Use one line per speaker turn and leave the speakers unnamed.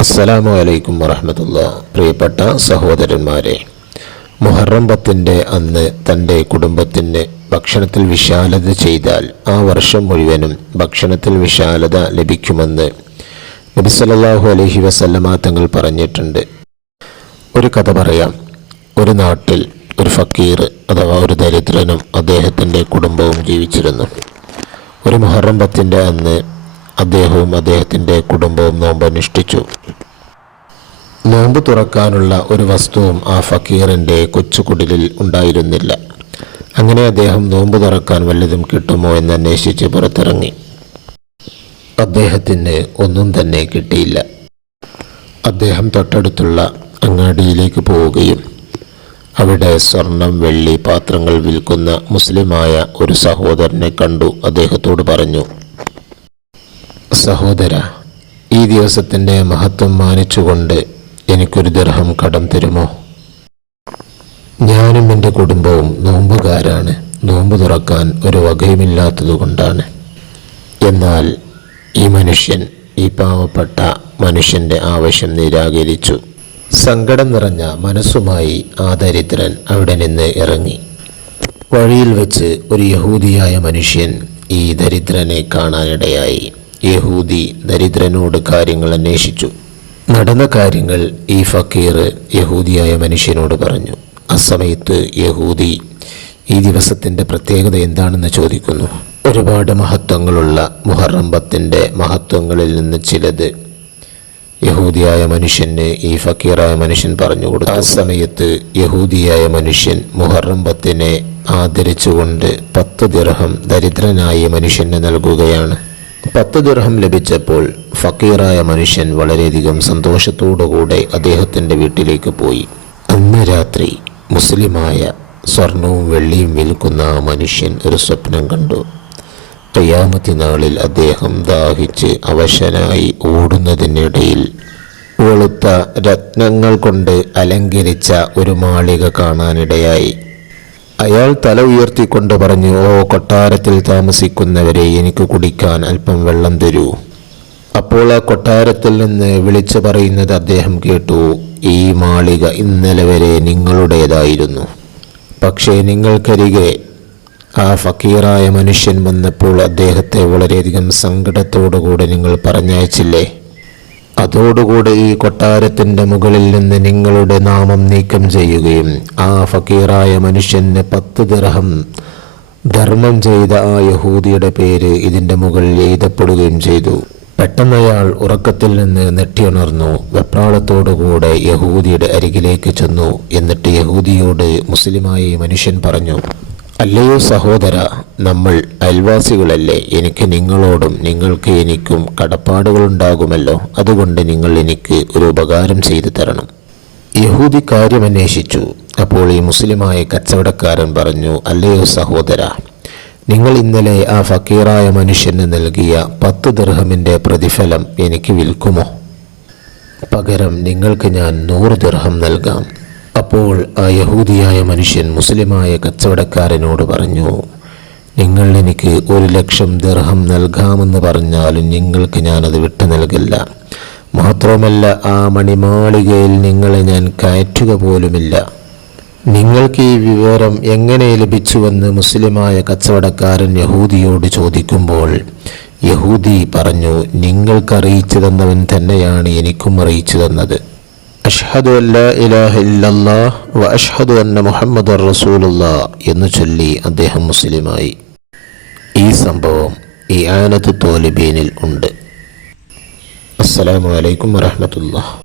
അസ്സലാമു അലൈക്കും വറഹമത്തുള്ള. പ്രിയപ്പെട്ട സഹോദരന്മാരെ മുഹറം പത്തിന്റെ അന്ന് തന്റെ കുടുംബത്തിന് ഭക്ഷണത്തിൽ വിശാലത ചെയ്താൽ ആ വർഷം മുഴുവനും ഭക്ഷണത്തിൽ വിശാലത ലഭിക്കുമെന്ന് നബി സല്ലല്ലാഹു അലൈഹി വസല്ലമ തങ്ങൾ പറഞ്ഞിട്ടുണ്ട്. ഒരു കഥ പറയാം. ഒരു നാട്ടിൽ ഒരു ഫക്കീർ അഥവാ ഒരു ദരിദ്രനും അദ്ദേഹത്തിന്റെ കുടുംബവും ജീവിച്ചിരുന്നു. ഒരു മുഹറം പത്തിന്റെ അന്ന് അദ്ദേഹവും അദ്ദേഹത്തിന്റെ കുടുംബവും നോമ്പ് അനുഷ്ഠിച്ചു നോമ്പ് തുറക്കാനുള്ള ഒരു വസ്തുവും ആ ഫക്കീറിന്റെ കൊച്ചുകുടിലിൽ ഉണ്ടായിരുന്നില്ല. അങ്ങനെ അദ്ദേഹം നോമ്പ് തുറക്കാൻ വല്ലതും കിട്ടുമോ എന്ന് അന്വേഷിച്ച് പുറത്തിറങ്ങി. അദ്ദേഹത്തിന് ഒന്നും തന്നെ കിട്ടിയില്ല. അദ്ദേഹം തൊട്ടടുത്തുള്ള അങ്ങാടിയിലേക്ക് പോവുകയും അവിടെ സ്വർണം വെള്ളി പാത്രങ്ങൾ വിൽക്കുന്ന മുസ്ലിമായ ഒരു സഹോദരനെ കണ്ടു. അദ്ദേഹത്തോട് പറഞ്ഞു സഹോദര ഈ ദിവസത്തിന്റെ മഹത്വം മാനിച്ചുകൊണ്ട് എനിക്കൊരു ദർഹം കടം തരുമോ? ഞാനും എന്റെ കുടുംബവും നോമ്പുകാരാണ്. നോമ്പ് തുറക്കാൻ ഒരു വകയുമില്ലാത്തതുകൊണ്ടാണ്. എന്നാൽ ഈ മനുഷ്യൻ ഈ പാവപ്പെട്ട മനുഷ്യന്റെ ആവശ്യം നിരാകരിച്ചു. സങ്കടം നിറഞ്ഞ മനസ്സുമായി ആ ദരിദ്രൻ അവിടെ നിന്ന് ഇറങ്ങി. വഴിയിൽ വെച്ച് ഒരു യഹൂദിയായ മനുഷ്യൻ ഈ ദരിദ്രനെ കാണാനിടയായി. യഹൂദി ദരിദ്രനോട് കാര്യങ്ങൾ അന്വേഷിച്ചു. നടന്ന കാര്യങ്ങൾ ഈ ഫക്കീർ യഹൂദിയായ മനുഷ്യനോട് പറഞ്ഞു. അസമയത്ത് യഹൂദി ഈ ദിവസത്തിന്റെ പ്രത്യേകത എന്താണെന്ന് ചോദിക്കുന്നു. ഒരുപാട് മഹത്വങ്ങളുള്ള മുഹറം പത്തിന്റെ മഹത്വങ്ങളിൽ നിന്ന് ചിലത് യഹൂദിയായ മനുഷ്യന് ഈ ഫക്കീറായ മനുഷ്യൻ പറഞ്ഞു കൊടുത്തു. ആ സമയത്ത് യഹൂദിയായ മനുഷ്യൻ മുഹറം പത്തിനെ ആദരിച്ചുകൊണ്ട് പത്ത് ദിർഹം ദരിദ്രനായ മനുഷ്യന് നൽകുകയാണ്. പത്ത് ദുർഹം ലഭിച്ചപ്പോൾ ഫക്കീറായ മനുഷ്യൻ വളരെയധികം സന്തോഷത്തോടുകൂടെ അദ്ദേഹത്തിന്റെ വീട്ടിലേക്ക് പോയി. അന്ന് രാത്രി മുസ്ലിമായ സ്വർണവും വെള്ളിയും വിൽക്കുന്ന ആ മനുഷ്യൻ ഒരു സ്വപ്നം കണ്ടു. കയ്യാമത്തി നാളിൽ അദ്ദേഹം ദാഹിച്ച് അവശനായി ഓടുന്നതിനിടയിൽ വെളുത്ത രത്നങ്ങൾ കൊണ്ട് അലങ്കരിച്ച ഒരു മാളിക കാണാനിടയായി. അയാൾ തല ഉയർത്തിക്കൊണ്ട് പറഞ്ഞു ഓ കൊട്ടാരത്തിൽ താമസിക്കുന്നവരെ എനിക്ക് കുടിക്കാൻ അല്പം വെള്ളം തരൂ. അപ്പോൾ ആ കൊട്ടാരത്തിൽ നിന്ന് വിളിച്ചു പറയുന്നത് അദ്ദേഹം കേട്ടു ഈ മാളിക ഇന്നലെ വരെ നിങ്ങളുടേതായിരുന്നു. പക്ഷേ നിങ്ങൾക്കരികെ ആ ഫക്കീറായ മനുഷ്യൻ വന്നപ്പോൾ അദ്ദേഹത്തെ വളരെയധികം സങ്കടത്തോടുകൂടെ നിങ്ങൾ പറഞ്ഞയച്ചില്ലേ? അതോടുകൂടെ ഈ കൊട്ടാരത്തിന്റെ മുകളിൽ നിന്ന് നിങ്ങളുടെ നാമം നീക്കം ചെയ്യുകയും ആ ഫക്കീറായ മനുഷ്യന് പത്ത് ദിർഹം ധർമ്മം ചെയ്ത ആ യഹൂദിയുടെ പേര് ഇതിന്റെ മുകളിൽ എഴുതപ്പെടുകയും ചെയ്തു. പെട്ടെന്ന് അയാൾ ഉറക്കത്തിൽ നിന്ന് നെട്ടിയുണർന്നു. വെപ്രാളത്തോടുകൂടെ യഹൂദിയുടെ അരികിലേക്ക് ചെന്നു. എന്നിട്ട് യഹൂദിയോട് മുസ്ലിമായി മനുഷ്യൻ പറഞ്ഞു അല്ലയോ സഹോദര നമ്മൾ അയൽവാസികളല്ലേ എനിക്ക് നിങ്ങളോടും നിങ്ങൾക്ക് എനിക്കും കടപ്പാടുകളുണ്ടാകുമല്ലോ. അതുകൊണ്ട് നിങ്ങൾ എനിക്ക് ഒരു ഉപകാരം ചെയ്തു തരണം. യഹൂദി കാര്യമന്വേഷിച്ചു. അപ്പോൾ ഈ മുസ്ലിമായ കച്ചവടക്കാരൻ പറഞ്ഞു അല്ലയോ സഹോദര നിങ്ങൾ ഇന്നലെ ആ ഫക്കീറായ മനുഷ്യന് നൽകിയ പത്ത് ദർഹമിന്റെ പ്രതിഫലം എനിക്ക് വിൽക്കുമോ? പകരം നിങ്ങൾക്ക് ഞാൻ നൂറ് ദർഹം നൽകാം. അപ്പോൾ ആ യഹൂദിയായ മനുഷ്യൻ മുസ്ലിമായ കച്ചവടക്കാരനോട് പറഞ്ഞു നിങ്ങൾ എനിക്ക് ഒരു ലക്ഷം ദർഹം നൽകാമെന്ന് പറഞ്ഞാലും നിങ്ങൾക്ക് ഞാനത് വിട്ടു നൽകില്ല. മാത്രമല്ല ആ മണിമാളികയിൽ നിങ്ങളെ ഞാൻ കയറ്റുക പോലുമില്ല. നിങ്ങൾക്ക് ഈ വിവരം എങ്ങനെ ലഭിച്ചുവെന്ന് മുസ്ലിമായ കച്ചവടക്കാരൻ യഹൂദിയോട് ചോദിക്കുമ്പോൾ യഹൂദി പറഞ്ഞു നിങ്ങൾക്കറിയിച്ചു തന്നവൻ തന്നെയാണ് എനിക്കും അറിയിച്ചു തന്നത് അഷ്ഹദു അല്ല ഇലാഹ വ അഷ്ഹദു അന്ന മുഹമ്മദ് റസൂലുള്ള എന്ന് ചൊല്ലി അദ്ദേഹം മുസ്ലിമായി. ഈ സംഭവം ഇയാനത്ത് തോലിബീനിൽ ഉണ്ട്. അസ്സലാമു അലൈക്കും വറഹമത്തുള്ള